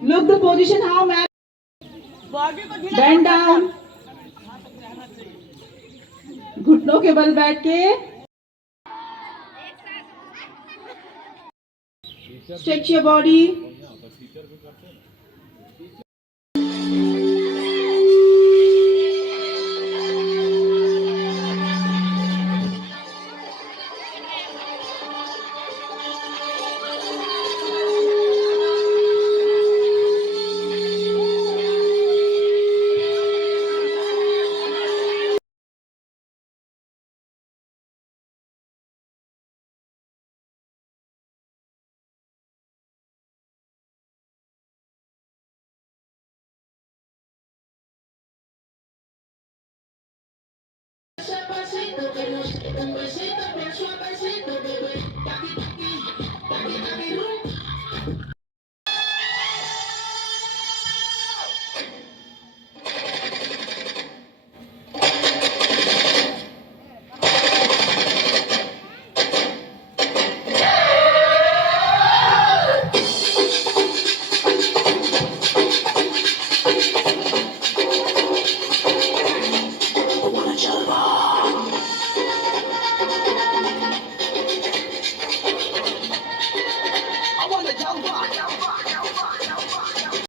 Look the position how man. Bend down. घुटनों के बल बैठ के stretch your body. Pasito, que nos, pasito, pasito, bebé.